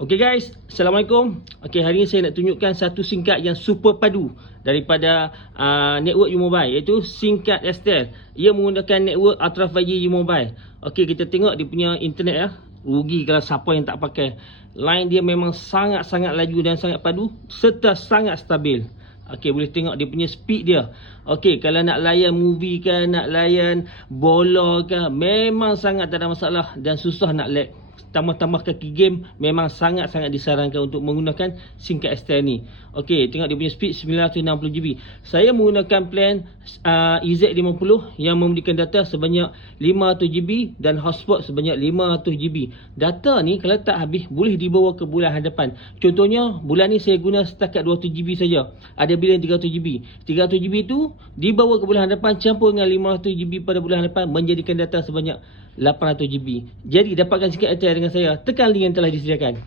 Okey guys, Assalamualaikum. Okey, hari ini saya nak tunjukkan satu singkat yang super padu daripada network U-Mobile, iaitu singkat Airtel. Ia menggunakan network Ultra 5G U-Mobile. Okey, kita tengok dia punya internet ya. Rugi kalau siapa yang tak pakai. Line dia memang sangat-sangat laju dan sangat padu serta sangat stabil. Okey, boleh tengok dia punya speed dia. Okey, kalau nak layan movie ke, nak layan bola ke, memang sangat tak ada masalah dan susah nak lag. Tambah-tambah kaki game, memang sangat-sangat disarankan untuk menggunakan singkat Airtel ni. Okey, tengok dia punya speed 960GB. Saya menggunakan plan EZ50 yang memberikan data sebanyak 500GB dan hotspot sebanyak 500GB. Data ni kalau tak habis boleh dibawa ke bulan hadapan. Contohnya bulan ni saya guna setakat 200GB saja. Ada bila 300GB. 300GB tu dibawa ke bulan hadapan campur dengan 500GB pada bulan hadapan menjadikan data sebanyak 800GB. Jadi dapatkan singkat Airtel dengan saya. Tekan link yang telah disediakan.